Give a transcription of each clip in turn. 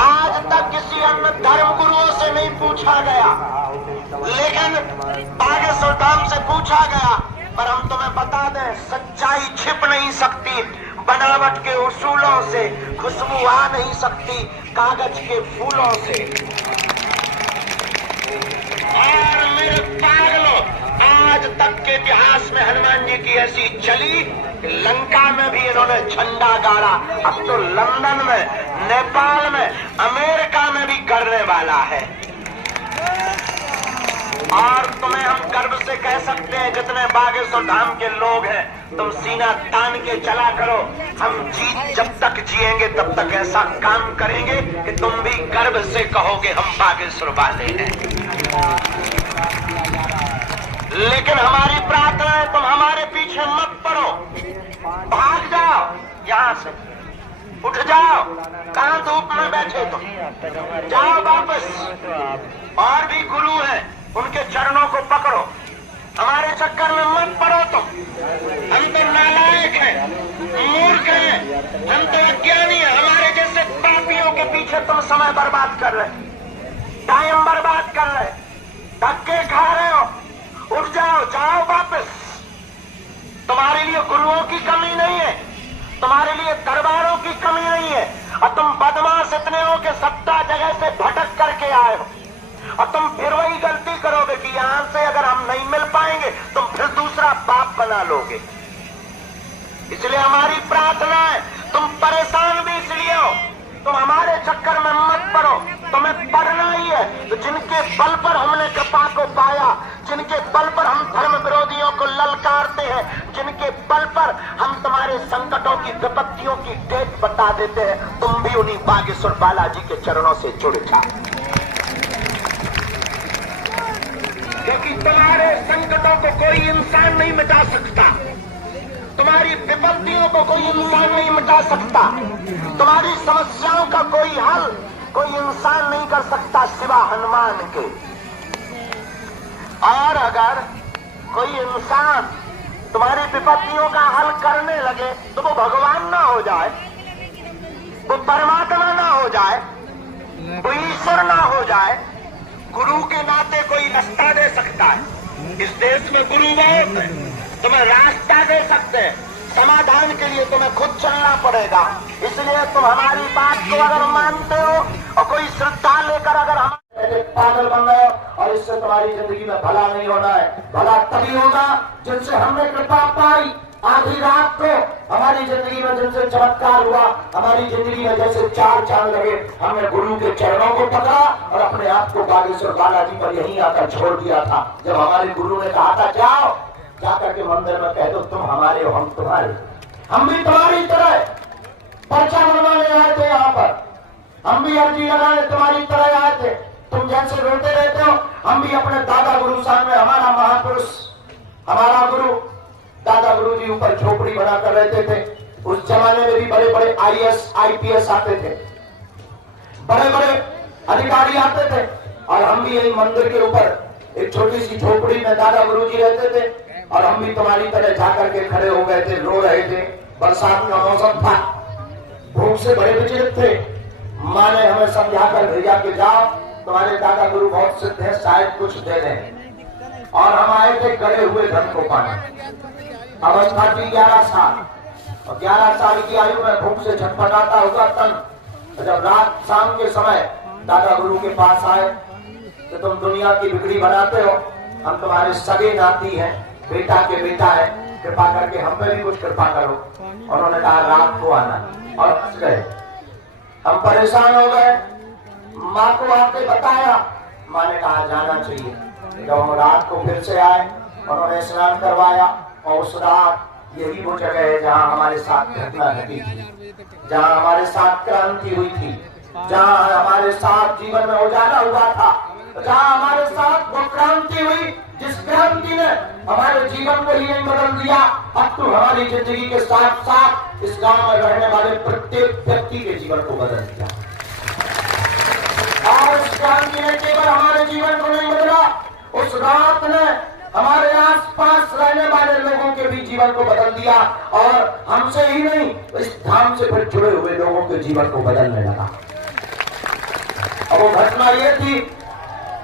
आज तक किसी अन्य धर्म गुरुओं से नहीं पूछा गया, लेकिन बागेश्वर धाम से पूछा गया। पर हम तुम्हें बता दें, सच्चाई छिप नहीं सकती बनावट के उसूलों से, खुशबू आ नहीं सकती कागज के फूलों से। और मेरे पागलों, आज तक के इतिहास में हनुमान जी की ऐसी चली, लंका में भी इन्होंने झंडा गाड़ा, अब तो लंदन में, नेपाल में, अमेरिका में भी करने वाला है। और तुम्हें हम गर्व से कह सकते हैं, जितने बागेश्वर धाम के लोग हैं, तुम सीना तान के चला करो। हम जब तक जिएंगे तब तक ऐसा काम करेंगे कि तुम भी गर्व से कहोगे हम बागेश्वर वाले हैं। लेकिन हमारी प्रार्थना है, तुम हमारे पीछे मत पड़ो, भाग जाओ यहां से, उठ जाओ। कहां धूप में बैठे तुम, जाओ वापस। और भी गुरु हैं, उनके चरणों को पकड़ो, हमारे चक्कर में मत पड़ो तुम। हम तो नालायक हैं, मूर्ख हैं, हम तो अज्ञानी हैं। हमारे जैसे पापियों के पीछे तुम समय बर्बाद कर रहे, टाइम बर्बाद कर रहे, धक्के खा रहे हो। उठ जाओ, जाओ वापस। तुम्हारे लिए गुरुओं की कमी नहीं है, तुम्हारे लिए दरबारों की कमी नहीं है। और तुम बदमाश इतने हो कि 70 जगह से भटक करके आए हो, और तुम फिर वही गलती करोगे कि यहां से अगर हम नहीं मिल पाएंगे तुम फिर दूसरा बाप बना लोगे। इसलिए हमारी प्रार्थना है, तुम परेशान भी इसलिए हो, तुम हमारे चक्कर में मत पड़ो, तुम्हें पढ़ना ही है। तो जिनके बल पर हमने कृपा को पाया, जिनके बल पर हम धर्म विरोधियों को ललकारते हैं, जिनके बल पर हम तुम्हारे संकटों की, विपत्तियों की डेट बता देते हैं, तुम भी उन्हीं बागेश्वर बालाजी के चरणों से जुड़ जाओ। क्योंकि तुम्हारे संकटों को कोई इंसान नहीं मिटा सकता, तुम्हारी विपत्तियों को कोई इंसान नहीं मिटा सकता, तुम्हारी समस्याओं का कोई हल कोई इंसान नहीं कर सकता सिवा हनुमान के। और अगर कोई इंसान तुम्हारी विपत्तियों का हल करने लगे तो वो भगवान ना हो जाए, वो परमात्मा ना हो जाए, वो ईश्वर ना हो जाए, गुरु के नाते कोई रास्ता दे सकता है। इस देश में गुरु बहुत है, तुम्हें रास्ता दे सकते हैं, समाधान के लिए तुम्हें खुद चलना पड़ेगा। इसलिए तुम हमारी बात को अगर मानते हो और कोई श्रद्धा लेकर अगर हम पागल बन रहे हो, और इससे तुम्हारी जिंदगी में भला नहीं होना है। भला तभी होगा जिनसे हमने कृपा पाई, आधी रात को हमारी जिंदगी में जिनसे चमत्कार हुआ, हमारी जिंदगी में जैसे चार चांद लगे, हमने गुरु के चरणों को पकड़ा और अपने आप को बागेश्वर बालाजी पर यहीं आकर छोड़ दिया था। जब हमारे गुरु ने कहा था जाओ, जाकर के मंदिर में कह दो तुम हमारे हो, हम तुम्हारे, हम भी तुम्हारी तरह पर्चा बनवाने आए थे यहाँ पर, हम भी अर्जी लगाने तुम्हारी तरह आए थे। तुम जैसे रोते रहते हो, हम भी अपने दादा गुरु सामने, हमारा महापुरुष, हमारा गुरु दादा गुरु जी ऊपर झोपड़ी बनाकर रहते थे। उस जमाने में भी बड़े बड़े IAS IPS आते थे, बड़े बड़े अधिकारी आते थे, और हम भी यही मंदिर के ऊपर एक छोटी सी झोपड़ी में दादा गुरु जी रहते थे, और हम भी तुम्हारी तरह जाकर के खड़े हो गए थे, रो रहे थे। बरसात का मौसम था, भूख से बड़े विचलित थे। माँ ने हमें समझाकर भेजा कि जाओ, तुम्हारे दादा गुरु बहुत सिद्ध है, शायद कुछ दे दें। और हम आए थे गड़े हुए धन को पाने। अवस्था थी 11 साल, और 11 साल की आयु में भूख से छटपटाता हुआ तन जब रात शाम के समय दादा गुरु के पास आए कि तुम दुनिया की बिगड़ी बनाते हो, हम तुम्हारे सगे नाती हैं, बेटा के बेटा है, कृपा करके हम पे भी कुछ कृपा करो। उन्होंने कहा रात को आना, और हंस गए। हम परेशान हो गए, माँ को आके बताया, माँ ने कहा जाना चाहिए। जब हम रात को फिर से आए, उन्होंने स्नान करवाया, और उस रात यही वो जगह है जहाँ हमारे साथ घटना घटी थी, जहाँ हमारे साथ क्रांति हुई थी, जहाँ हमारे साथ जीवन में उजाला हुआ था, जहाँ हमारे साथ वो क्रांति हुई जिस क्रांति ने हमारे जीवन को ही नहीं बदल दिया, अब तो हमारी जिंदगी के साथ साथ इस गांव में रहने वाले प्रत्येक व्यक्ति के जीवन को बदल दिया। और उस क्रांति ने केवल हमारे जीवन को नहीं बदला, उस रात ने हमारे आसपास रहने वाले लोगों के भी जीवन को बदल दिया, और हमसे ही नहीं, इस धाम से फिर जुड़े हुए लोगों के जीवन को बदलने लगा। घटना ये थी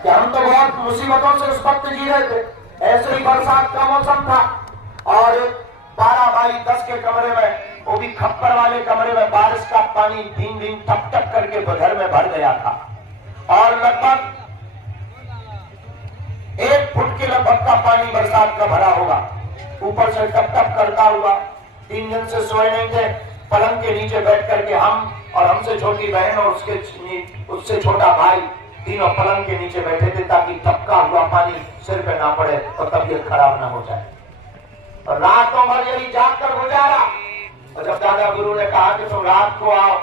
कि हम तो बहुत मुसीबतों से उस वक्त जी रहे थे। ऐसे ही बरसात का मौसम था और 12 बाई 10 के कमरे में, वो भी खप्पर वाले कमरे में, बारिश का पानी धीम धीम टप टप करके घर में भर गया था और लगभग 1 फुट के लगभग का पानी बरसात का भरा होगा। ऊपर से टप टप करता हुआ। 3 दिन से सोए नहीं थे। पलंग के नीचे बैठ करके हम और हमसे छोटी बहन और उससे छोटा भाई तीनों पलंग के नीचे बैठे थे ताकि टपका हुआ पानी सिर पे ना पड़े और तबीयत खराब ना हो जाए। और रातों भर यही जाग कर गुजारा। और जब दादा गुरु ने कहा कि तुम रात को आओ,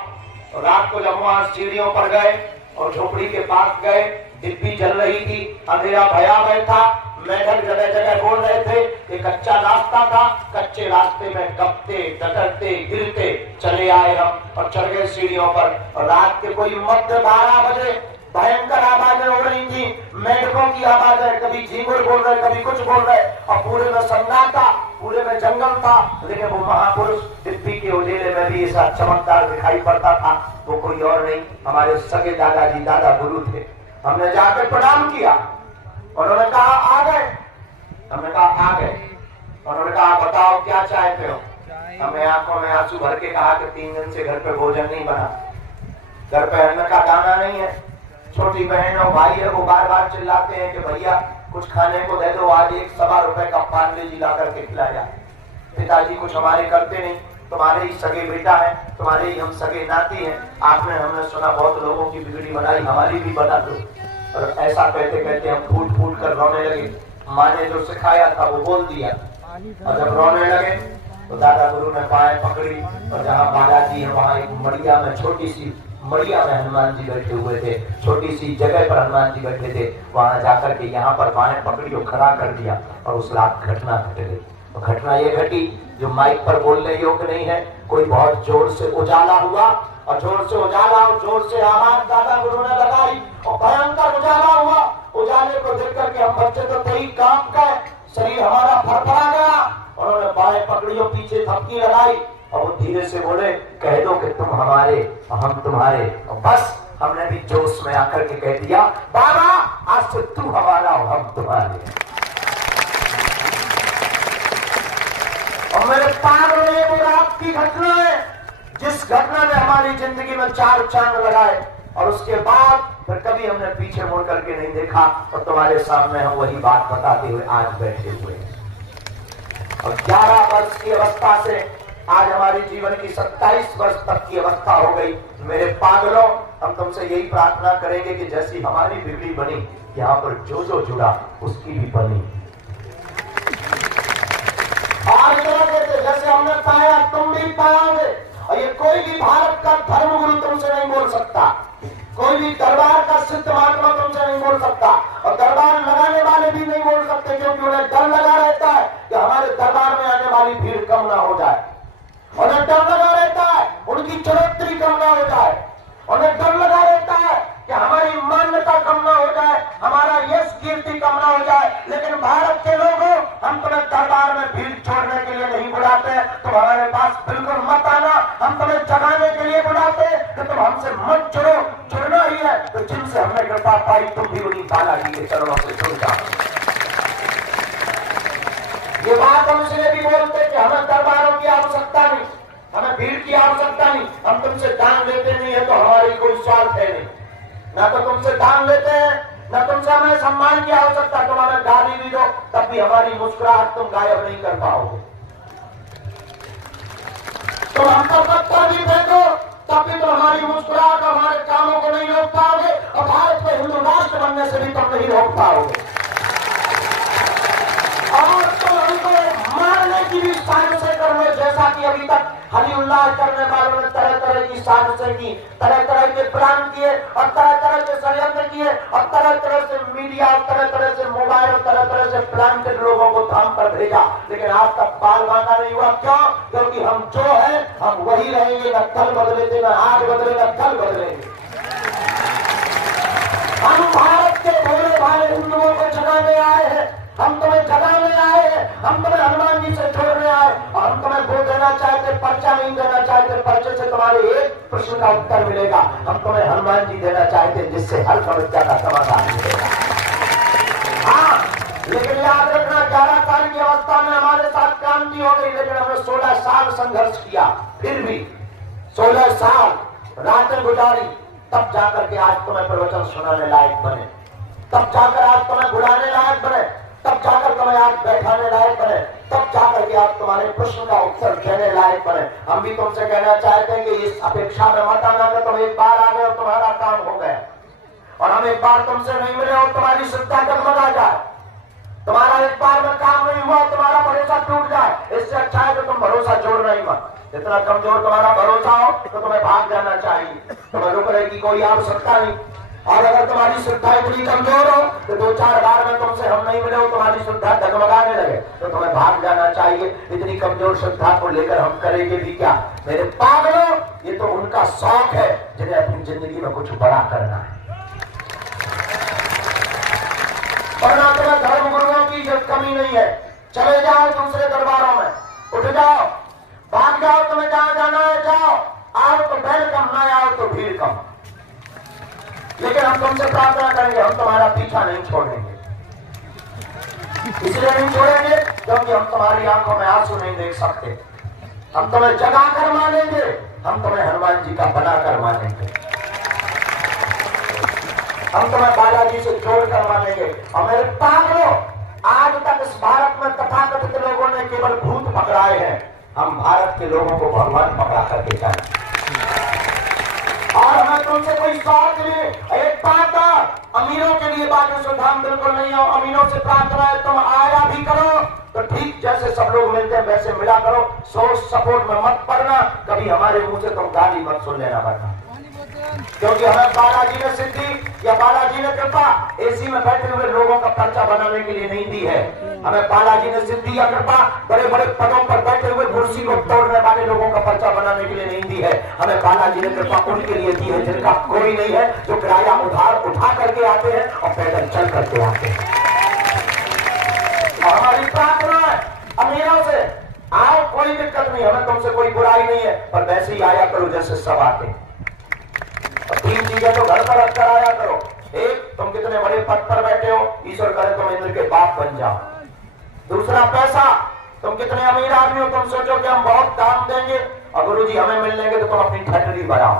तो रात को जब वहां सीढ़ियों पर गए और झोपड़ी के पास गए, डिब्बी जल रही थी, अंधेरा भयावह था, मेढक जगह जगह बोल रहे थे। एक कच्चा रास्ता था, कच्चे रास्ते में गपते डटरते गिरते चले आए हम और चढ़ गए सीढ़ियों पर। और रात के कोई मध्य 12 बजे भयंकर आवाजें हो रही थी, मेढकों की आवाजें, कभी झींगुर बोल रहे, कभी कुछ बोल रहे और पूरे में सन्नाटा, पूरे में जंगल था। लेकिन वो महापुरुष डिब्बी के उजेले में भी ऐसा चमकदार दिखाई पड़ता था। वो कोई और नहीं, हमारे सगे दादाजी दादा गुरु थे। हमने जाकर प्रणाम किया। उन्होंने कहा आ गए। हमने कहा आ गए। उन्होंने कहा बताओ क्या चाहते हो। हमने आंखों में आंसू भर के कहा कि 3 दिन से घर पे भोजन नहीं बना, घर पे अन्न का दाना नहीं है। छोटी बहन और भाई है, वो बार बार चिल्लाते हैं कि भैया कुछ खाने को दे दो, आज 1 सवा रुपए का पार्ले जी ला करके खिलाया। पिताजी कुछ हमारे करते नहीं, तुम्हारे ही सगे बेटा है, तुम्हारे ही हम सगे नाती हैं। आपने हमने सुना बहुत लोगों की बिगड़ी बनाई, हमारी भी बना दो। और ऐसा कहते कहते हम फूट फूट कर रोने लगे। माँ ने जो सिखाया था वो बोल दिया। और जब रोने लगे तो दादा गुरु ने पाए पकड़ी और जहाँ बालाजी है वहाँ एक मड़िया में, छोटी सी मड़िया में हनुमान जी बैठे हुए थे। छोटी सी जगह पर हनुमान जी बैठे थे। वहां जाकर के यहाँ पर बाएं पकड़ी और खड़ा कर दिया और उस रात घटना घट गई। और घटना ये घटी जो माइक पर बोलने योग्य नहीं है। कोई बहुत जोर से उजाला हुआ और जोर से उजाला और जोर से आवाज दादा गुरु ने लगाई और भयंकर उजाला हुआ। उजाले को देख करके हम बच्चे तो थे ही कांप गए, शरीर हमारा फरफरा गया। उन्होंने बाएं पकड़ियों पीछे थपकी लगाई और वो धीरे से बोले कह दो कि तुम हमारे हम तुम्हारे। और बस हमने भी जोश में आकर के कह दिया बाबा आज से तू हमारा और हम तुम्हारे। और मेरे पार में वो रात की घटना है जिस घटना ने हमारी जिंदगी में 4 चांद लगाए। और उसके बाद फिर कभी हमने पीछे मुड़ करके नहीं देखा। और तुम्हारे सामने हम वही बात बताते हुए आज बैठे हुए हैं। और 11 वर्ष की अवस्था से आज हमारे जीवन की 27 वर्ष तक की अवस्था हो गई। मेरे पागलों, हम तुमसे यही प्रार्थना करेंगे कि जैसी हमारी बिगड़ी बनी, यहाँ पर जो जो जुड़ा उसकी भी बनी। और इतना कहते जैसे हमने पाया तुम भी पाओगे। और ये कोई भी भारत का धर्मगुरु तुमसे नहीं बोल सकता, कोई भी दरबार का सिद्ध महात्मा तुमसे नहीं बोल सकता। और दरबार लगाने वाले भी नहीं बोल सकते, क्योंकि उन्हें डर लगा रहता है कि हमारे दरबार में आने वाली भीड़ कम ना हो जाए। उन्हें डर लगा रहता है उनकी चढ़ोतरी कम ना हो जाए। उन्हें डर लगा रहता है कि हमारी मान्यता कम ना हो जाए, हमारा यश कीर्ति कम ना हो जाए। लेकिन भारत के लोगों, हम तुम्हें दरबार में भीड़ छोड़ने के लिए नहीं बुलाते, तुम हमारे पास बिल्कुल मत आना। हम तुम्हें जगाने के लिए बुलाते कि तुम हमसे मत जुड़ो। जुड़ना ही है तो जिनसे हमने कृपा पाई तुम भी उन्हीं बालाजी के चरणों से जुड़ जाओ। ये बात हम इसलिए भी बोलते कि हमें दरबारों की आवश्यकता नहीं, हमें भीड़ की आवश्यकता नहीं। हम तुमसे दान लेते नहीं है तो हमारी कोई स्वार्थ है नहीं। ना तो तुमसे दान लेते हैं, ना तुमसे हमें सम्मान की आवश्यकता। तुम हमें गाली भी दो तब भी हमारी मुस्कुराहट तुम गायब नहीं कर पाओगे। तुम हम पर पत्थर भी फेंको तब भी तुम हमारी मुस्कुराहट और हमारे कामों को नहीं रोक पाओगे। और भारत में हिंदू राष्ट्र बनने से भी तुम नहीं रोक पाओगे। और तुम हमको मारने की भी साजिशें कर लो, जैसा कि अभी तक हली उल्लाह करने वालों ने तरह तरह की साजिशें की, तरह तरह के प्लान किए और तरह तरह के षड्यंत्र किए और तरह तरह से मीडिया और तरह तरह से मोबाइल और तरह तरह से प्लांटेड लोगों को थाम पर भेजा। लेकिन आज तक बाल बांधा नहीं हुआ। क्यों? क्योंकि हम जो है हम वही रहेंगे। न कल बदले थे, न आज बदले, न कल बदलेंगे। हम भारत के भोले भाले हिंदुओं को जगाने आए हैं, हम तुम्हें जगाने आए हैं, हम तुम्हें हनुमान जी से जोड़ने आए। और हम तुम्हें वोट देना चाहते, पर्चा नहीं देना चाहते, बच्चे से तुम्हारे एक प्रश्न का उत्तर मिलेगा। हम तुम्हें हनुमान जी देना चाहते हैं, जिससे हर समस्या का समाधान मिलेगा। हाँ, लेकिन याद रखना, 11 साल की अवस्था में हमारे साथ क्रांति हो गई, लेकिन हमने 16 साल संघर्ष किया। फिर भी 16 साल रातें गुजारी, तब जाकर के आज तुम्हें प्रवचन सुनाने लायक बने, तब जाकर आज तुम्हें बुलाने लायक बने, तब जाकर तुम्हें आज बैठाने लायक बने, तब जाकर के आज तुम्हारे प्रश्न का उत्तर देने लायक बने। हम भी तुमसे कहना चाहते हैं कि इस अपेक्षा में मत आना कि तुम एक बार आ गए और तुम्हारा काम हो गया, और हम एक बार तुमसे नहीं मिले और तुम्हारी श्रद्धा डगमगा जाए, तुम्हारा एक बार में काम नहीं हुआ, तुम्हारा भरोसा टूट जाए। इससे अच्छा है कि तुम भरोसा जोड़ना ही मत। जितना कमजोर तुम्हारा भरोसा हो तो तुम्हें भाग जाना चाहिए, तुम्हें रुकने की कोई आवश्यकता नहीं। और अगर तुम्हारी श्रद्धा इतनी कमजोर हो तो 2-4 बार में तुमसे हम नहीं मिले हो, तुम्हारी श्रद्धा डगमगाने लगे, तो तुम्हें भाग जाना चाहिए। इतनी कमजोर श्रद्धा को लेकर हम करेंगे भी क्या? मेरे पागलों, ये तो उनका शौक है जिन्हें अपनी जिंदगी में कुछ बड़ा करना है। वरना तुम्हें धर्म गुरुओं की जब कमी नहीं है, चले जाओ दूसरे दरबारों में, उठ जाओ, भाग जाओ, तुम्हें जहां जाना है जाओ, आओ तो वेलकम, ना आओ तो भीड़ कम। लेकिन हम तुमसे प्रार्थना करेंगे, हम तुम्हारा पीछा नहीं छोड़ेंगे। इसलिए नहीं छोड़ेंगे क्योंकि हम तुम्हारी आंखों में आंसू नहीं देख सकते। हम तुम्हें जगा कर मानेंगे, हम तुम्हें हनुमान जी का बनाकर मानेंगे, हम तुम्हें बालाजी से जोड़कर मानेंगे। और मेरे पागलों, आज तक इस भारत में तथाकथित लोगों ने केवल भूत पकड़ाए हैं, हम भारत के लोगों को भगवान पकड़ा करके जाए। और हमें तुमसे कोई स्वार्थ नहीं। एक बात, अमीरों के लिए बाकी सुधार बिल्कुल नहीं हो। अमीरों से प्रार्थना है तुम आया भी करो तो ठीक जैसे सब लोग मिलते हैं वैसे मिला करो, सोर्स सपोर्ट में मत पड़ना, कभी हमारे मुंह से तुम गाली मत सुन लेना वरना। क्योंकि हमें बालाजी ने सिद्धि या बालाजी ने कृपा एसी में बैठे हुए लोगों का पर्चा बनाने के लिए नहीं दी है। हमें बालाजी ने सिद्धि या कृपा बड़े बड़े पदों पर बैठे हुए कुर्सी को तोड़ने वाले लोगों का पर्चा बनाने के लिए नहीं दी है। हमें बालाजी ने कृपा उनके लिए दी है जिनका कोई नहीं है, जो किराया उधार उठा करके आते हैं और पैदल चल करके आते हैं। और हमारी प्रार्थना है अमीरों से, आओ कोई दिक्कत नहीं, हमें तुमसे कोई बुराई नहीं है, पर वैसे ही आया करो जैसे सब आते हैं। 3 चीजें तो घर पर रखकर आया करो। एक, तुम कितने बड़े पद पर बैठे हो, ईश्वर करे तुम इंद्र के बाप बन जाओ। दूसरा, पैसा, तुम कितने अमीर आदमी हो, तुम सोचो कि हम बहुत दाम देंगे और गुरुजी हमें मिल लेंगे तो तुम अपनी ठटरी बढ़ाओ,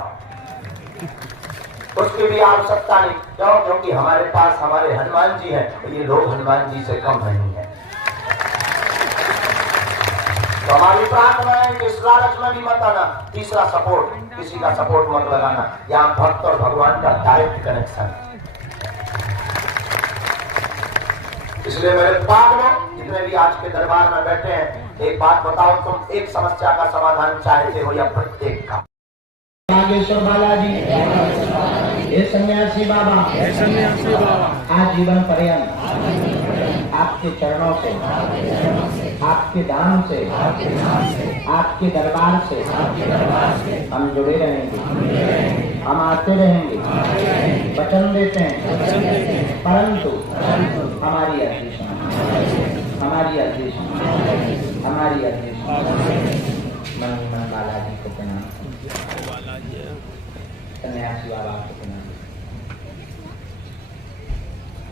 उसकी भी आवश्यकता नहीं। क्यों? क्योंकि हमारे पास हमारे हनुमान जी हैं, तो ये लोग हनुमान जी से कम नहीं है। तो हमारी प्रार्थना है कि इस लालच में भी मत आना। तीसरा, सपोर्ट, किसी का सपोर्ट मत लगाना। यहाँ भक्त और भगवान का डायरेक्ट कनेक्शन। इसलिए मेरे पागलों, जितने भी आज के दरबार में बैठे हैं, एक बात बताओ, तुम एक समस्या का समाधान चाहते हो या प्रत्येक का? नागेश्वर बालाजी, ये सन्यासी बाबा, आजीवन पर्यंत आपके चरणों से, आपके दान से, आपके दरबार से हम जुड़े रहेंगे, हम आते रहेंगे, वचन देते हैं। परंतु हमारी अधिष्ठा, हमारी अधिष्ठा, हमारी अधिष्ठा मन बालाजी को प्रणाम, सन्यासी बाबा को प्रणाम।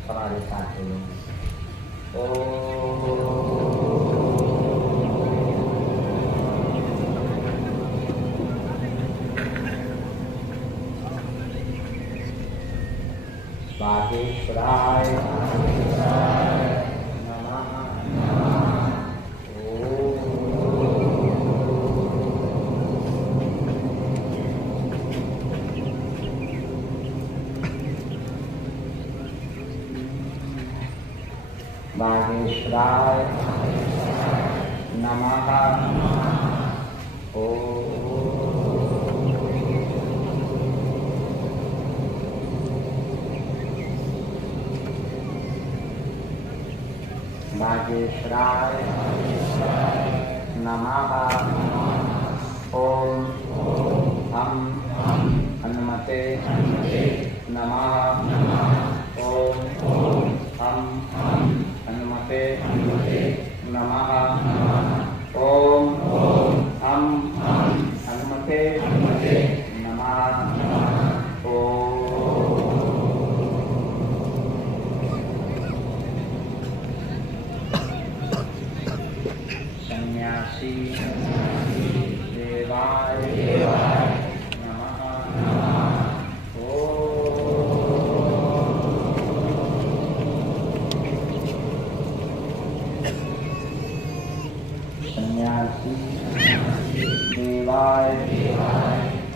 हमारे साथ बोलेंगे बागेश्वराय नमः। बागेश्वराय नमः। बागेश्वराय नमः। ओम हम हनुमते नमः। ओम हम हनुमते नमः। ओम हम हनुमते देवाय नमः। सन्यासी देवाय।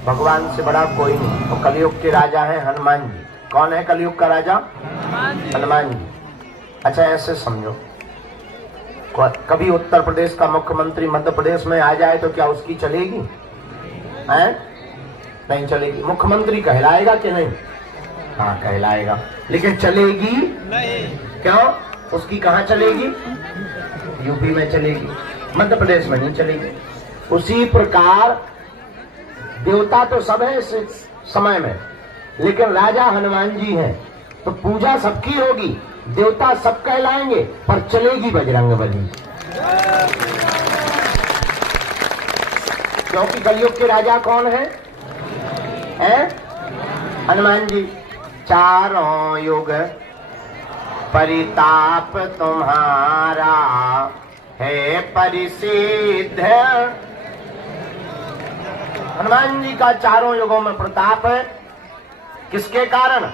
भगवान से बड़ा कोई नहीं। और कलयुग के राजा हैं हनुमान जी। कौन है कलयुग का राजा? हनुमान जी। अच्छा ऐसे समझो, कभी उत्तर प्रदेश का मुख्यमंत्री मध्य प्रदेश में आ जाए तो क्या उसकी चलेगी? हैं? नहीं चलेगी। मुख्यमंत्री कहलाएगा कि नहीं? हाँ कहलाएगा, लेकिन चलेगी नहीं। क्यों? उसकी कहाँ चलेगी? यूपी में चलेगी, मध्य प्रदेश में नहीं चलेगी। उसी प्रकार देवता तो सब है इस समय में, लेकिन राजा हनुमान जी हैं, तो पूजा सबकी होगी, देवता सब कहलाएंगे, पर चलेगी बजरंगबली। क्योंकि कलयुग के राजा कौन है? हनुमान जी। चारों युग परिताप तुम्हारा है परिसिद्ध। हनुमान जी का चारों युगों में प्रताप है। किसके कारण?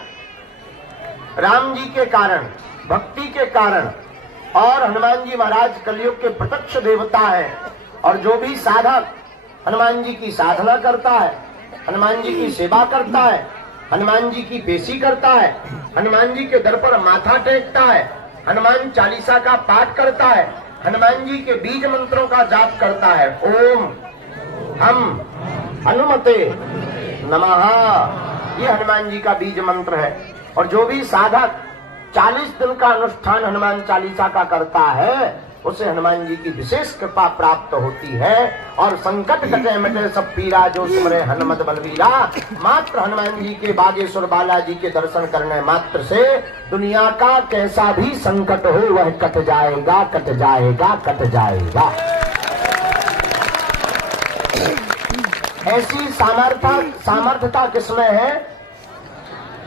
राम जी के कारण, भक्ति के कारण। और हनुमान जी महाराज कलयुग के प्रत्यक्ष देवता है। और जो भी साधक हनुमान जी की साधना करता है, हनुमान जी की सेवा करता है, हनुमान जी की पेशी करता है, हनुमान जी के दर पर माथा टेकता है, हनुमान चालीसा का पाठ करता है, हनुमान जी के बीज मंत्रों का जाप करता है, ओम हम हनुमते नमः, ये हनुमान जी का बीज मंत्र है। और जो भी साधक 40 दिन का अनुष्ठान हनुमान चालीसा का करता है, उसे हनुमान जी की विशेष कृपा प्राप्त होती है। और संकट कटे मिटे सब पीरा, जो सुमरे हनुमत बलवीरा। मात्र हनुमान जी के बागेश्वर बालाजी के दर्शन करने मात्र से दुनिया का कैसा भी संकट हो वह कट जाएगा, कट जाएगा, कट जाएगा। ऐसी सामर्थ्यता किसमें है?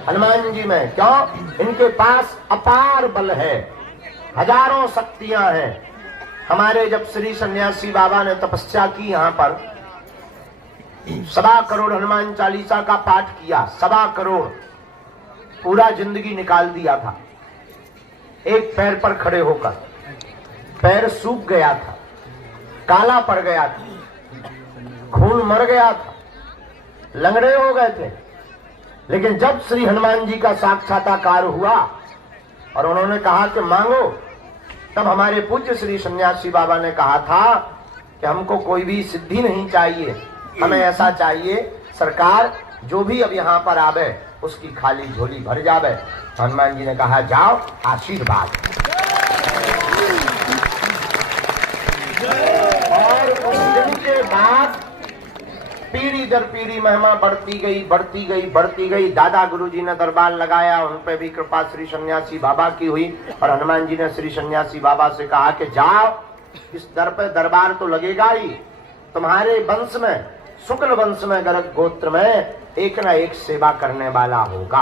हनुमान जी में। क्यों? इनके पास अपार बल है, हजारों शक्तियां हैं। हमारे जब श्री सन्यासी बाबा ने तपस्या की यहाँ पर, 1.25 करोड़ हनुमान चालीसा का पाठ किया, 1.25 करोड़, पूरा जिंदगी निकाल दिया था एक पैर पर खड़े होकर। पैर सूख गया था, काला पड़ गया था, खून मर गया था, लंगड़े हो गए थे। लेकिन जब श्री हनुमान जी का साक्षात्कार हुआ और उन्होंने कहा कि मांगो, तब हमारे पूज्य श्री सन्यासी बाबा ने कहा था कि हमको कोई भी सिद्धि नहीं चाहिए, हमें ऐसा चाहिए सरकार जो भी अब यहाँ पर आवे उसकी खाली झोली भर जावे। हनुमान जी ने कहा जाओ, आशीर्वाद। और उस दिन के बाद पीढ़ी दर पीढ़ी महिमा बढ़ती गई, बढ़ती गई, बढ़ती गई। दादा गुरुजी ने दरबार लगाया, उन पे भी कृपा श्री सन्यासी बाबा की हुई। और हनुमान जी ने श्री सन्यासी बाबा से कहा कि जाओ, इस दर पे दरबार तो लगेगा ही, तुम्हारे वंश में, शुक्ल वंश में, गर्ग गोत्र में एक न एक सेवा करने वाला होगा।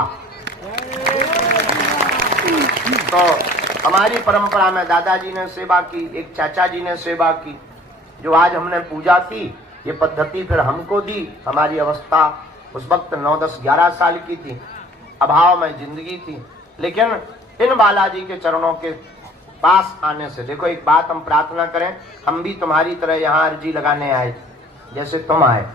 तो हमारी परंपरा में दादाजी ने सेवा की, एक चाचा जी ने सेवा की। जो आज हमने पूजा की, ये पद्धति फिर हमको दी। हमारी अवस्था उस वक्त 9, 10, 11 साल की थी, अभाव में जिंदगी थी। लेकिन इन बालाजी के चरणों के पास आने से, देखो एक बात हम प्रार्थना करें, हम भी तुम्हारी तरह यहाँ अर्जी लगाने आए थे जैसे तुम आए,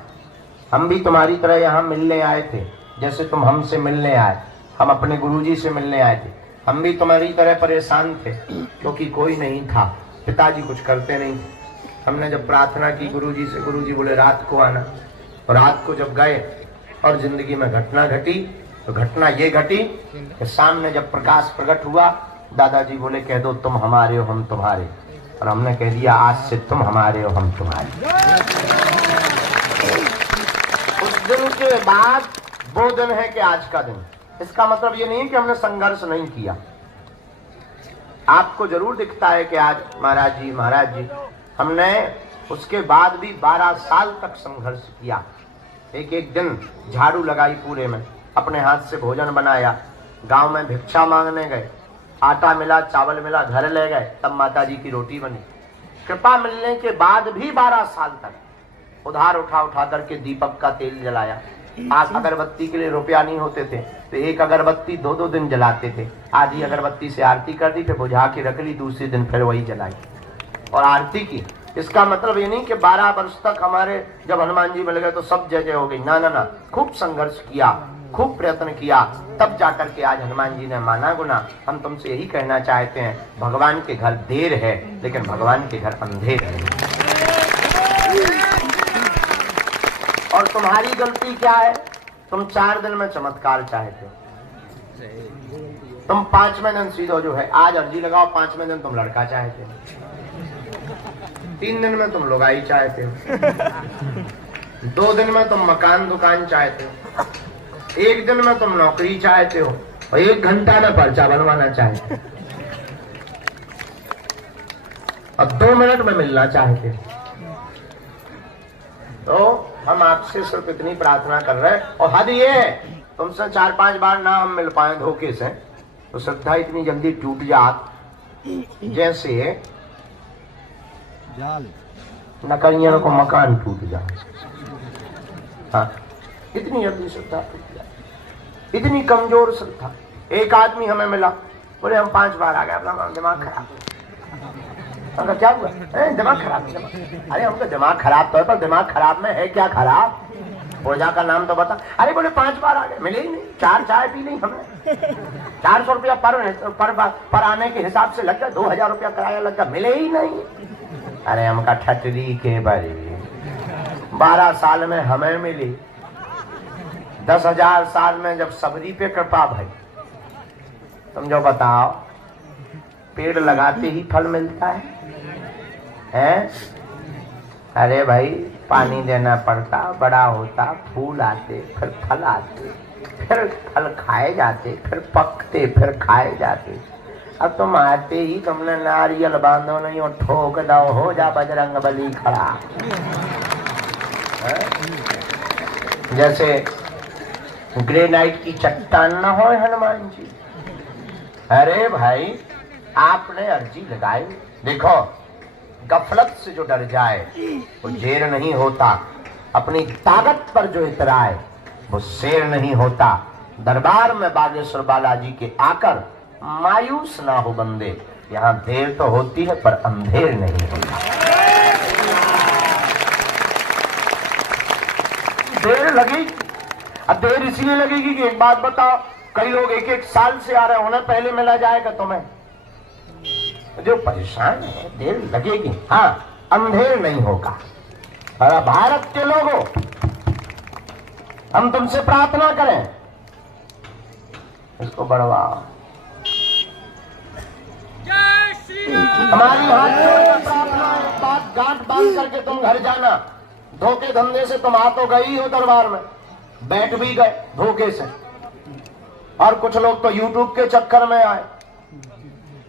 हम भी तुम्हारी तरह यहाँ मिलने आए थे जैसे तुम हमसे मिलने आए। हम अपने गुरुजी से मिलने आए थे, हम भी तुम्हारी तरह परेशान थे क्योंकि कोई नहीं था, पिताजी कुछ करते नहीं थे। हमने जब प्रार्थना की गुरुजी से, गुरुजी बोले रात को आना। और रात को जब गए और जिंदगी में घटना घटी, तो घटना ये घटी कि सामने जब प्रकाश प्रकट हुआ, दादाजी बोले कह दो तुम हमारे हो हम तुम्हारे। और हमने कह दिया आज से तुम हमारे हो हम तुम्हारे। उस दिन के बाद वो दिन है कि आज का दिन। इसका मतलब ये नहीं कि हमने संघर्ष नहीं किया। आपको जरूर दिखता है कि आज महाराज जी, हमने उसके बाद भी 12 साल तक संघर्ष किया। एक एक दिन झाड़ू लगाई पूरे में, अपने हाथ से भोजन बनाया, गांव में भिक्षा मांगने गए, आटा मिला, चावल मिला, घर ले गए, तब माता जी की रोटी बनी, कृपा मिलने के बाद भी 12 साल तक उधार उठा उठा करके दीपक का तेल जलाया। आज अगरबत्ती के लिए रुपया नहीं होते थे तो एक अगरबत्ती 2-2 दिन जलाते थे। आधी अगरबत्ती से आरती कर दी, फिर बुझा के रख ली, दूसरे दिन फिर वही जलाई और आरती की। इसका मतलब ये नहीं कि 12 वर्ष तक हमारे जब हनुमान जी मिल गए तो सब जय जय हो गई। ना ना ना, खूब संघर्ष किया, खूब प्रयत्न किया, तब जाकर के आज हनुमान जी ने माना गुना। हम तुमसे यही कहना चाहते हैं, भगवान के घर देर है लेकिन भगवान के घर अंधेर है। और तुम्हारी गलती क्या है? तुम 4 दिन में चमत्कार चाहते हो, तुम 5वें दिन सीधो जो है आज अर्जी लगाओ, 5वें दिन तुम लड़का चाहते हो, 3 दिन में तुम लुगाई चाहते हो, 2 दिन में तुम मकान दुकान चाहते हो, 1 दिन में तुम नौकरी चाहते हो और 1 घंटा में पर्चा बनवाना चाहते हो और 2 मिनट में मिलना चाहते हो। तो हम आपसे सिर्फ इतनी प्रार्थना कर रहे हैं। और हद ये है, तुमसे 4-5 बार ना हम मिल पाए धोखे से तो श्रद्धा इतनी जल्दी टूट जात जैसे नकरियों को मकान टूट जाए। हाँ, इतनी जल्दी श्रद्धा टूट जाए, इतनी कमजोर श्रद्धा। एक आदमी हमें मिला, बोले हम 5 बार आ गए, अपना दिमाग खराब। हमका क्या हुआ? दिमाग खराब है। अरे हमका दिमाग खराब तो है, पर दिमाग खराब में है क्या खराब? पूजा का नाम तो बता। अरे बोले 5 बार आ गए, मिले ही नहीं। 4 चाय पी ली हमने, 400 रुपया पर आने के हिसाब से लग गया, 2000 रुपया किराया लग गया, मिले ही नहीं। अरे हमका ठटरी के बारे 12 साल में हमें मिली, 10,000 साल में जब सबरी पे कृपा भाई। तुम जो बताओ, पेड़ लगाते ही फल मिलता है? अरे भाई पानी देना पड़ता, बड़ा होता, फूल आते, फिर फल आते, फिर फल खाए जाते, फिर पकते, फिर खाए जाते। अब तुम आते ही तुमने नारियल बांधो नहीं और ठोक दो, हो जा बजरंग बली खड़ा। जैसे ग्रेनाइट की चट्टान न हो हनुमान जी। अरे भाई आपने अर्जी लगाई, देखो गफलत से जो डर जाए वो जेर नहीं होता, अपनी ताकत पर जो इतराए वो शेर नहीं होता। दरबार में बागेश्वर बालाजी के आकर मायूस ना हो बंदे, यहाँ देर तो होती है पर अंधेर नहीं होता। देर लगेगी, अब देर इसलिए लगेगी कि एक बात बताओ, कई लोग 1-1 साल से आ रहे हैं, उन्हें पहले मिला जाएगा तुम्हें? जो परेशान है, देर लगेगी, हाँ अंधेर नहीं होगा। और भारत के लोगों, हम तुमसे प्रार्थना करें, इसको बढ़वाओ। हमारी हाथ जोड़कर प्रार्थना है, बात गांठ बांध करके तुम घर जाना। धोखे धंधे से तुम आ तो गई हो दरबार में, बैठ भी गए धोखे से। और कुछ लोग तो यूट्यूब के चक्कर में आए,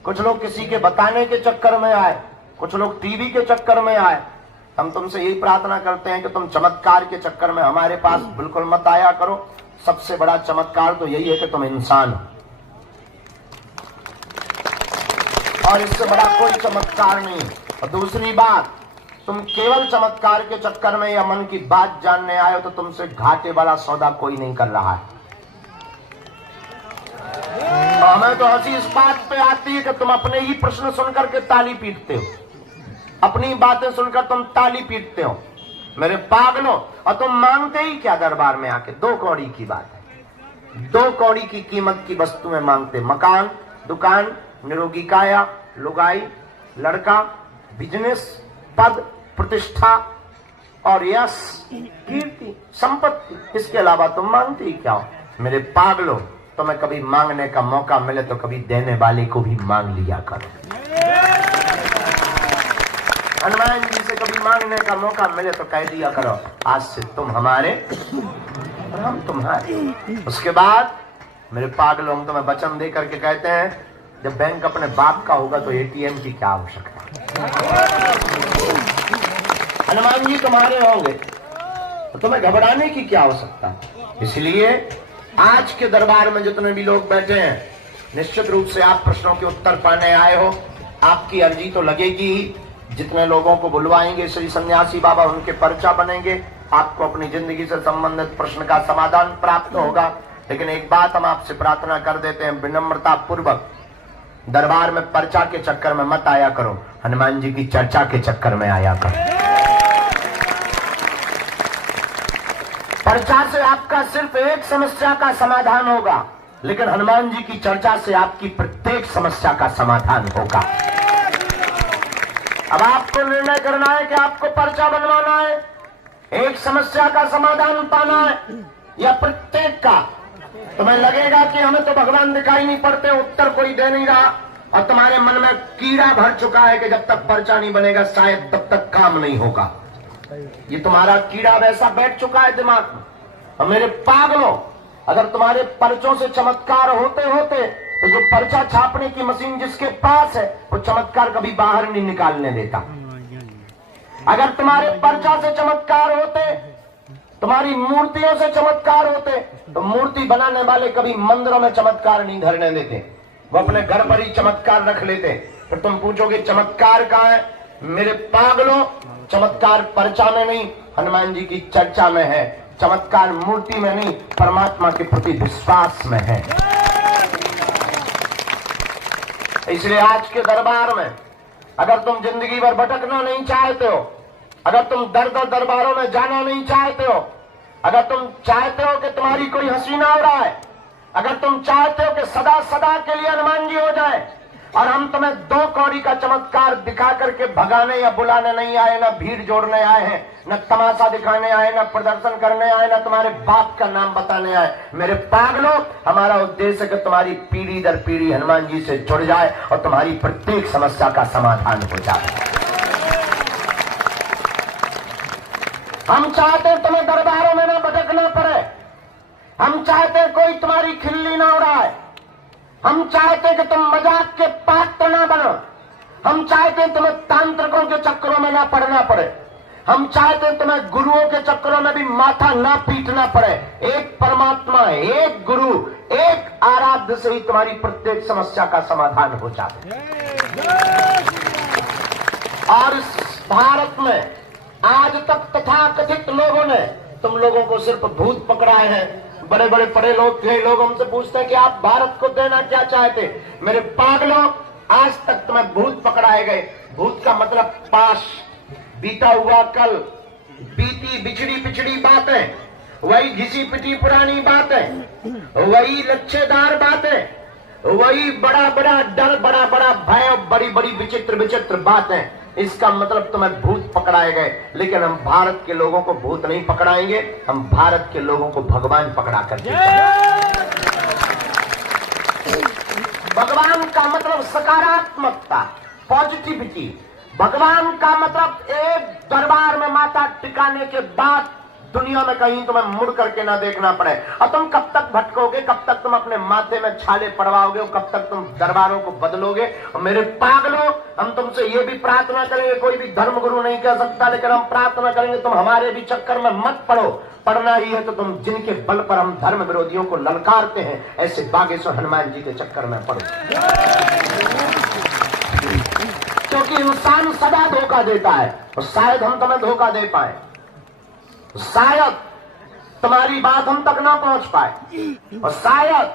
कुछ लोग किसी के बताने के चक्कर में आए, कुछ लोग टीवी के चक्कर में आए। हम तुमसे यही प्रार्थना करते हैं कि तुम चमत्कार के चक्कर में हमारे पास बिल्कुल मत आया करो। सबसे बड़ा चमत्कार तो यही है कि तुम इंसान हो, और इससे बड़ा कोई चमत्कार नहीं। और दूसरी बात, तुम केवल चमत्कार के चक्कर में या मन की बात जानने आए हो तो तुमसे घाटे वाला सौदा कोई नहीं कर रहा है। हमें तो हंसी इस बात पे आती है कि तुम अपने ही प्रश्न सुनकर के ताली पीटते हो, अपनी बातें सुनकर तुम ताली पीटते हो, मेरे पागलों। और तुम मांगते ही क्या दरबार में आके? 2 कौड़ी की बात है, 2 कौड़ी की कीमत की वस्तुएं मांगते। मकान, दुकान, निरोगी काया, लुगाई, लड़का, बिजनेस, पद, प्रतिष्ठा और यश, कीर्ति, संपत्ति। इसके अलावा तुम मांगते ही क्या हो? मेरे पागलों, तुम्हें कभी मांगने का मौका मिले तो कभी देने वाले को भी मांग लिया करो। हनुमान जी से कभी मांगने का मौका मिले तो कह दिया करो, आज से तुम हमारे और हम तुम्हारे। उसके बाद मेरे पागलों, हम तुम्हें वचन दे करके कहते हैं, जब बैंक अपने बाप का होगा तो एटीएम की क्या आवश्यकता? हनुमान जी तुम्हारे होंगे तो तुम्हें घबराने की क्या आवश्यकता? इसलिए आज के दरबार में जितने भी लोग बैठे हैं, निश्चित रूप से आप प्रश्नों के उत्तर पाने आए हो। आपकी अर्जी तो लगेगी ही, जितने लोगों को बुलवाएंगे श्री सन्यासी बाबा उनके पर्चा बनेंगे, आपको अपनी जिंदगी से संबंधित प्रश्न का समाधान प्राप्त होगा। लेकिन एक बात हम आपसे प्रार्थना कर देते हैं, विनम्रता पूर्वक दरबार में पर्चा के चक्कर में मत आया करो, हनुमान जी की चर्चा के चक्कर में आया करो। पर्चा से आपका सिर्फ एक समस्या का समाधान होगा, लेकिन हनुमान जी की चर्चा से आपकी प्रत्येक समस्या का समाधान होगा। अब आपको निर्णय करना है कि आपको पर्चा बनवाना है, एक समस्या का समाधान पाना है, या प्रत्येक का। तुम्हें लगेगा कि हमें तो भगवान दिखाई नहीं पड़ते, उत्तर कोई दे नहीं रहा, और तुम्हारे मन में कीड़ा भर चुका है कि जब तक पर्चा नहीं बनेगा शायद तब तक काम नहीं होगा। ये तुम्हारा कीड़ा वैसा बैठ चुका है दिमाग में। और मेरे पागलों, अगर तुम्हारे पर्चों से चमत्कार होते होते तो जो पर्चा छापने की मशीन जिसके पास है वो चमत्कार कभी बाहर नहीं निकालने देता। अगर तुम्हारे पर्चा से चमत्कार होते, तुम्हारी मूर्तियों से चमत्कार होते, तो मूर्ति बनाने वाले कभी मंदिरों में चमत्कार नहीं धरने देते, वो अपने घर पर ही चमत्कार रख लेते। फिर तुम पूछोगे चमत्कार कहाँ है? मेरे पागलों, चमत्कार पर्चा में नहीं, हनुमान जी की चर्चा में है। चमत्कार मूर्ति में नहीं, परमात्मा के प्रति विश्वास में है। इसलिए आज के दरबार में अगर तुम जिंदगी भर भटकना नहीं चाहते हो, अगर तुम दर दर दरबारों में जाना नहीं चाहते हो, अगर तुम चाहते हो कि तुम्हारी कोई हंसी ना हो रहा है, अगर तुम चाहते हो कि सदा सदा के लिए हनुमान जी हो जाए, और हम तुम्हें 2 कौड़ी का चमत्कार दिखा करके भगाने या बुलाने नहीं आए, ना भीड़ जोड़ने आए हैं, न तमाशा दिखाने आए, न प्रदर्शन करने आए, न तुम्हारे बाप का नाम बताने आए। मेरे पागलों, हमारा उद्देश्य है कि तुम्हारी पीढ़ी दर पीढ़ी हनुमान जी से जुड़ जाए और तुम्हारी प्रत्येक समस्या का समाधान हो जाए। हम चाहते हैं तुम्हें दरबारों में ना भटकना पड़े, हम चाहते हैं कोई तुम्हारी खिल्ली ना उड़ाए, हम चाहते हैं कि तुम मजाक के पात्र ना बनो, हम चाहते हैं तुम्हें तांत्रिकों के चक्करों में ना पड़ना पड़े, हम चाहते हैं तुम्हें गुरुओं के चक्करों में भी माथा ना पीटना पड़े। एक परमात्मा, एक गुरु, एक आराध्य से ही तुम्हारी प्रत्येक समस्या का समाधान हो जाए। और इस भारत में आज तक तथाकथित लोगों ने तुम लोगों को सिर्फ भूत पकड़ाए हैं। बड़े बड़े पढ़े लोग थे, लोग हमसे पूछते हैं कि आप भारत को देना क्या चाहते? मेरे पागलों, आज तक तुम्हें भूत पकड़ाए गए। भूत का मतलब पास, बीता हुआ कल, बीती बिछड़ी पिछड़ी बातें, वही घिसी पिटी पुरानी बातें, वही लच्छेदार बातें, वही बड़ा बड़ा डर, बड़ा बड़ा भय, बड़ी बड़ी विचित्र विचित्र बातें। इसका मतलब तुम्हें भूत पकड़ाए गए। लेकिन हम भारत के लोगों को भूत नहीं पकड़ाएंगे, हम भारत के लोगों को भगवान पकड़ा करके। भगवान का मतलब सकारात्मकता, पॉजिटिविटी। भगवान का मतलब एक दरबार में माथा टिकाने के बाद दुनिया में कहीं तुम्हें मुड़ करके ना देखना पड़े। और तुम कब तक भटकोगे, कब तक तुम अपने माथे में छाले पड़वाओगे, कब तक तुम दरबारों को बदलोगे? और मेरे पागलों, हम तुमसे ये भी प्रार्थना करेंगे, कोई भी धर्मगुरु नहीं कह सकता, लेकिन हम प्रार्थना करेंगे तुम हमारे भी चक्कर में मत पड़ो। पढ़ना ही है तो तुम जिनके बल पर हम धर्म विरोधियों को ललकारते हैं, ऐसे बागेश्वर हनुमान जी के चक्कर में पड़ो। क्योंकि इंसान सदा धोखा देता है, और शायद हम तुम्हें धोखा दे पाए, शायद तुम्हारी बात हम तक ना पहुंच पाए, और शायद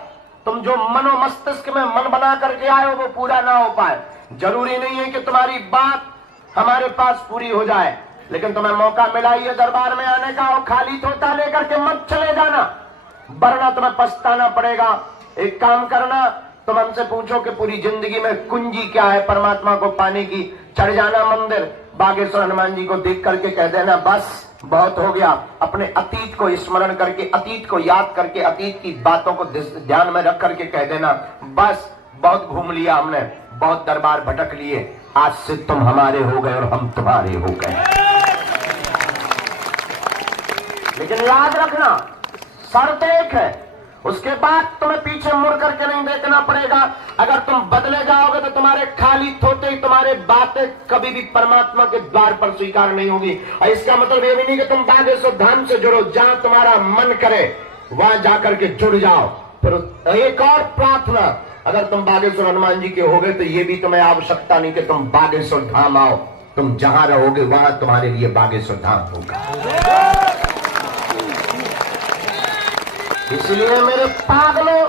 तुम जो मनो मस्तिष्क में मन बना करके आए हो वो पूरा ना हो पाए। जरूरी नहीं है कि तुम्हारी बात हमारे पास पूरी हो जाए, लेकिन तुम्हें मौका मिला ही है दरबार में आने का, और खाली थोता लेकर के मत चले जाना, वरना तुम्हें पछताना पड़ेगा। एक काम करना, तुम हमसे पूछो कि पूरी जिंदगी में कुंजी क्या है परमात्मा को पाने की, चढ़ जाना मंदिर, बागेश्वर हनुमान जी को देख करके कह देना बस बहुत हो गया। अपने अतीत को स्मरण करके, अतीत को याद करके, अतीत की बातों को ध्यान में रख करके कह देना बस बहुत घूम लिया हमने, बहुत दरबार भटक लिए, आज से तुम हमारे हो गए और हम तुम्हारे हो गए। लेकिन याद रखना, शर्त एक है, उसके बाद तुम्हें पीछे मुड़ करके नहीं देखना पड़ेगा। अगर तुम बदले जाओगे तो तुम्हारे खाली थोते ही तुम्हारे बातें कभी भी परमात्मा के द्वार पर स्वीकार नहीं होगी। और इसका मतलब ये भी नहीं कि तुम बागेश्वर धाम से जुड़ो, जहां तुम्हारा मन करे वहां जाकर के जुड़ जाओ। फिर एक और प्रार्थना, अगर तुम बागेश्वर हनुमान जी के हो गए तो ये भी तुम्हें आवश्यकता नहीं कि तुम बागेश्वर धाम आओ, तुम जहां रहोगे वहां तुम्हारे लिए बागेश्वर धाम होगा। इसलिए मेरे पागलों,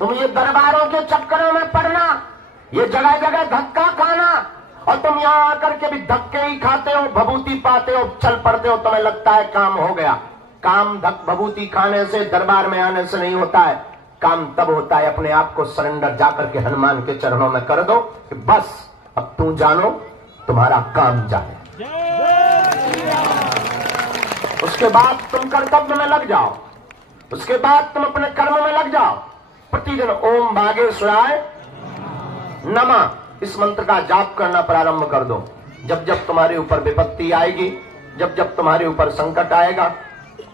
तुम ये दरबारों के चक्करों में पड़ना, ये जगह जगह धक्का खाना, और तुम यहां आकर के भी धक्के ही खाते हो, भभूति पाते हो, चल पड़ते हो, तुम्हें लगता है काम हो गया। काम भभूति खाने से, दरबार में आने से नहीं होता है। काम तब होता है अपने आप को सरेंडर जाकर के हनुमान के चरणों में कर दो कि बस अब तू जानो, तुम्हारा काम जाने। उसके बाद तुम कर्तव्य में लग जाओ, उसके बाद तुम अपने कर्म में लग जाओ। प्रतिदिन ओम बागेश्वराय नमः इस मंत्र का जाप करना प्रारंभ कर दो। जब जब तुम्हारे ऊपर विपत्ति आएगी, जब जब तुम्हारे ऊपर संकट आएगा,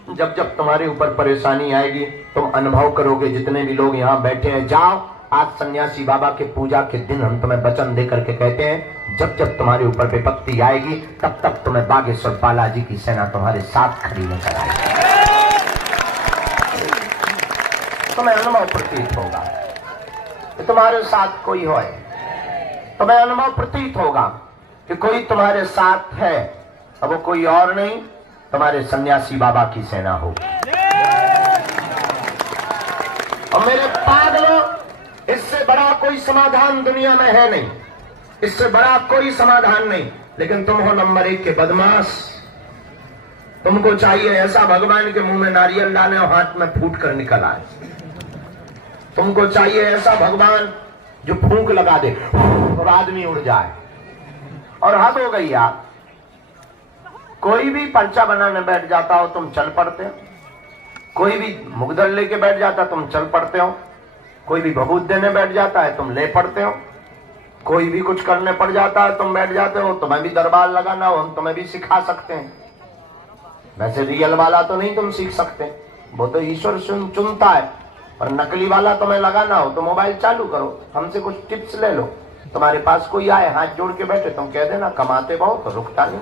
जब जब तुम्हारे ऊपर परेशानी आएगी, तुम अनुभव करोगे। जितने भी लोग यहाँ बैठे हैं, जाओ आज सन्यासी बाबा के पूजा के दिन हम तुम्हें वचन दे करके कहते हैं, जब जब तुम्हारे ऊपर विपत्ति आएगी तब तब तुम्हें बागेश्वर बालाजी की सेना तुम्हारे साथ खड़ी नजर आएगी। तुम्हें अनुभव प्रतीत होगा कि तुम्हारे साथ कोई हो, तुम्हें अनुभव प्रतीत होगा कि कोई तुम्हारे साथ है, अब वो कोई और नहीं, तुम्हारे सन्यासी बाबा की सेना होगी। और मेरे पागलों, इससे बड़ा कोई समाधान दुनिया में है नहीं, इससे बड़ा कोई समाधान नहीं। लेकिन तुम हो नंबर 1 के बदमाश। तुमको चाहिए ऐसा भगवान के मुंह में नारियल डाले और हाथ में फूट कर निकल आए। तुमको चाहिए ऐसा भगवान जो फूंक लगा दे और आदमी उड़ जाए। और हद हो गई यार, कोई भी पर्चा बनाने बैठ जाता हो तुम चल पड़ते हो, कोई भी मुगदर लेके बैठ जाता तुम चल पड़ते हो, कोई भी भभूत देने बैठ जाता है तुम ले पड़ते हो, कोई भी कुछ करने पड़ जाता है तुम बैठ जाते हो। तुम्हें भी दरबार लगाना हो, हम तुम्हें भी सिखा सकते हैं। वैसे रियल वाला तो नहीं तुम सीख सकते, वो तो ईश्वर चुनता है। और नकली वाला तुम्हें लगाना हो तो मोबाइल चालू करो, हमसे कुछ टिप्स ले लो। तुम्हारे पास कोई आए हाथ जोड़ के बैठे, तुम कह देना कमाते बहुत तो रुकता नहीं,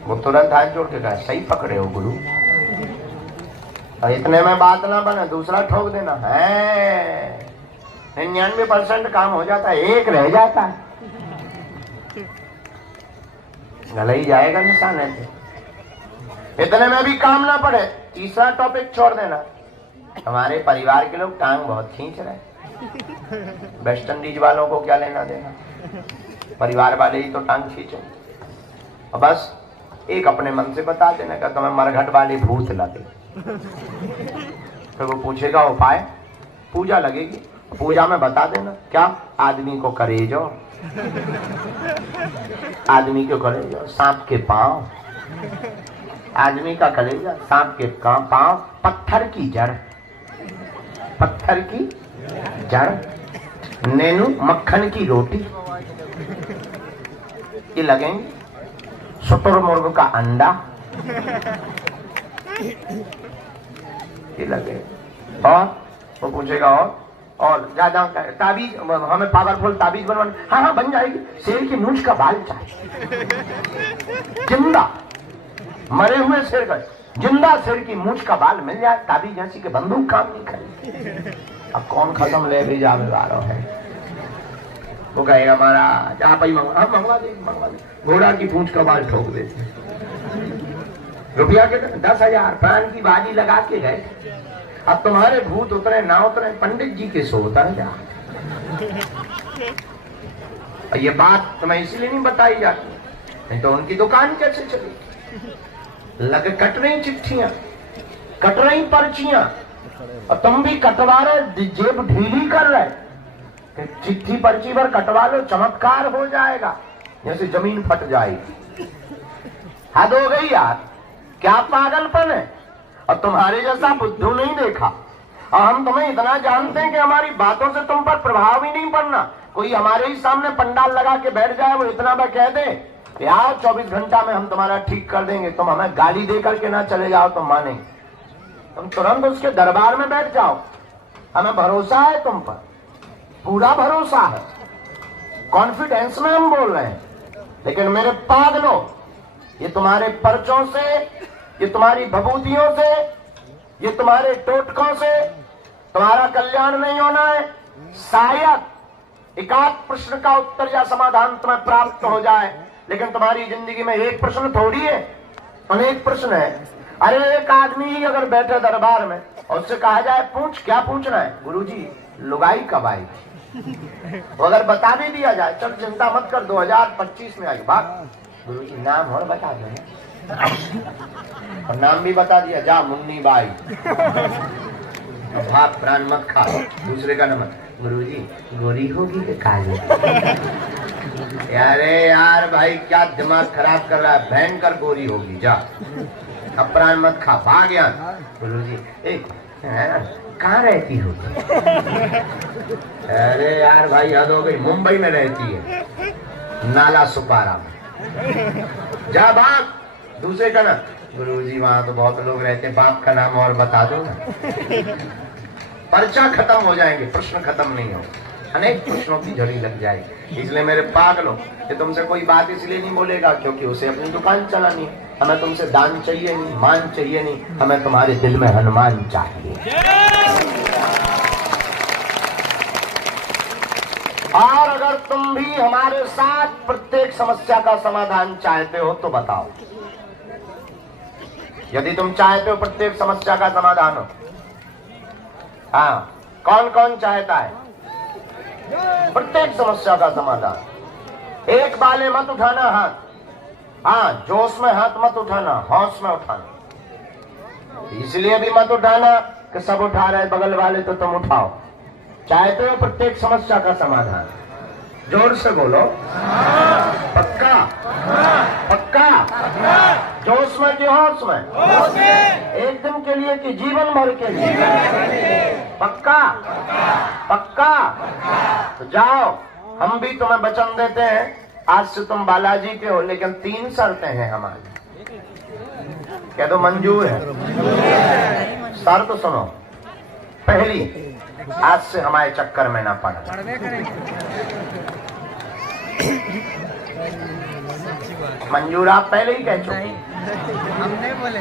वो तुरंत हाथ जोड़ के कहा सही पकड़े हो गुरु। और इतने में बात ना बने, दूसरा ठोक देना है। 99% काम हो जाता है, एक रह जाता है, गला ही जाएगा निशान है। इतने में भी काम ना पड़े, तीसरा टॉपिक छोड़ देना। हमारे परिवार के लोग टांग बहुत खींच रहे, वेस्ट इंडीज वालों को क्या लेना देना, परिवार वाले ही तो टांग खींचे। और बस एक अपने मन से बता देना का तुम्हें मरघट वाली भूत लगे, तो वो पूछेगा उपाय, पूजा लगेगी, पूजा में बता देना क्या आदमी को करेजो, आदमी को करेजो, सांप के पांव, आदमी का कलेजा, सांप के पांव, पत्थर की जड़, पत्थर की जड़, नैनू मक्खन की रोटी, ये लगेंगे। शुतुरमुर्ग का अंडा, ये लगे। और वो पूछेगा और ज्यादा ताबीज, हमें पावरफुल ताबीज बनवानी, हाँ हाँ बन जाएगी। शेर की मूंछ का बाल चाहिए, जिंदा मरे हुए शेर का, जिंदा शेर की मूंछ का बाल मिल जाए, ताबीज जैसी के बंदूक काम नहीं करेगी। अब कौन खत्म ले भी जावेदारों है, वो कहेगा महाराज आप ही मंगवा दे, घोड़ा की पूंछ का बाल ठोक देते, रुपया के 10,000 प्राण की बाजी लगा के गए। अब तुम्हारे भूत उतरे ना उतरे, पंडित जी के सो उतर जा। ये बात तुम्हें इसलिए नहीं बताई जाती, नहीं तो उनकी दुकान कैसे चली। लग कट रही चिट्ठियां, कट रही पर्चियां, और तुम भी कटवा रहे, जेब ढीली कर रहे। चिट्ठी पर्ची पर कटवा लो, चमत्कार हो जाएगा, जैसे जमीन फट जाएगी। हद हो गई यार, क्या पागलपन है। और तुम्हारे जैसा बुद्धू नहीं देखा, और हम तुम्हें इतना जानते हैं कि हमारी बातों से तुम पर प्रभाव ही नहीं पड़ना। कोई हमारे ही सामने पंडाल लगा के बैठ जाए, वो इतना मैं कह दे कि आओ 24 घंटा में हम तुम्हारा ठीक कर देंगे, तुम हमें गाली दे करके ना चले जाओ तो मानेंगे। तुम तुरंत उसके दरबार में बैठ जाओ, हमें भरोसा है तुम पर, पूरा भरोसा है, कॉन्फिडेंस में हम बोल रहे हैं। लेकिन मेरे पागलों, ये तुम्हारे पर्चों से, ये तुम्हारी भभूतियों से, ये तुम्हारे टोटकों से तुम्हारा कल्याण नहीं होना है। शायद एकाध प्रश्न का उत्तर या समाधान तुम्हें प्राप्त हो जाए, लेकिन तुम्हारी जिंदगी में एक प्रश्न थोड़ी है, अनेक प्रश्न है। अरे एक आदमी ही अगर बैठे दरबार में और उससे कहा जाए पूछ, क्या पूछना है? गुरुजी लुगाई कब आई? वो अगर बता भी दिया जाए, चल चिंता मत कर 2025 में आई बात। गुरुजी नाम और बता दो, और नाम भी बता दिया, जा मुन्नी बाई। भाप प्राण मत खा। दूसरे का नंबर, गुरुजी गोरी होगी कि काली? अरे यार भाई क्या दिमाग खराब कर रहा है, भयंकर गोरी होगी, जा अब प्राण मत खा, भाग यहाँ। गुरुजी कहाँ रहती हो? अरे यार भाई हद हो गई, मुंबई में रहती है, नाला सुपारा में, जा भाग। दूसरे का ना, गुरुजी वहां तो बहुत लोग रहते, बाप का नाम और बता दो ना। पर्चा खत्म हो जाएंगे, प्रश्न खत्म नहीं हो, अनेक प्रश्नों की झड़ी लग जाएगी। इसलिए मेरे पागलों, कि तुमसे कोई बात इसलिए नहीं बोलेगा क्योंकि उसे अपनी दुकान चलानी है। हमें तुमसे दान चाहिए नहीं, मान चाहिए नहीं, हमें तुम्हारे दिल में हनुमान चाहिए। और अगर तुम भी हमारे साथ प्रत्येक समस्या का समाधान चाहते हो तो बताओ। यदि तुम चाहते हो प्रत्येक समस्या का समाधान हो, हाँ, कौन कौन चाहता है प्रत्येक समस्या का समाधान? एक बाले मत उठाना हाथ, हाँ, जोश में हाथ मत उठाना, होश में उठाना। इसलिए भी मत उठाना कि सब उठा रहे बगल वाले तो तुम उठाओ। चाहते हो प्रत्येक समस्या का समाधान? जोर से बोलो, पक्का? पक्का? जोश में कि होश में? एक दिन के लिए कि जीवन भर के लिए? पक्का? पक्का? तो जाओ, हम भी तुम्हें वचन देते हैं, आज से तुम बालाजी के हो, लेकिन 3 शर्तें हैं हमारी। क्या तो मंजूर है? शर्त सुनो। पहली, आज से हमारे चक्कर में ना पड़ना। मंजूर आप पहले ही कह चुके, हम नहीं बोले,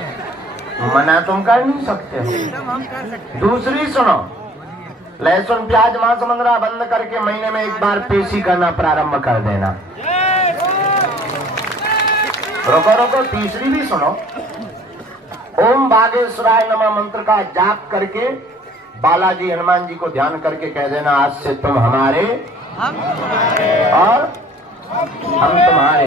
मना तुम कर नहीं सकते हो। हम कर सकते। दूसरी सुनो, लहसुन प्याज मांस मंदरा बंद करके महीने में एक बार पेशी करना प्रारंभ कर देना। रोको रोको, तीसरी भी सुनो। ओम बागेश्वराय नमः मंत्र का जाप करके बालाजी हनुमान जी को ध्यान करके कह देना, आज से तुम हमारे और हम तुम्हारे।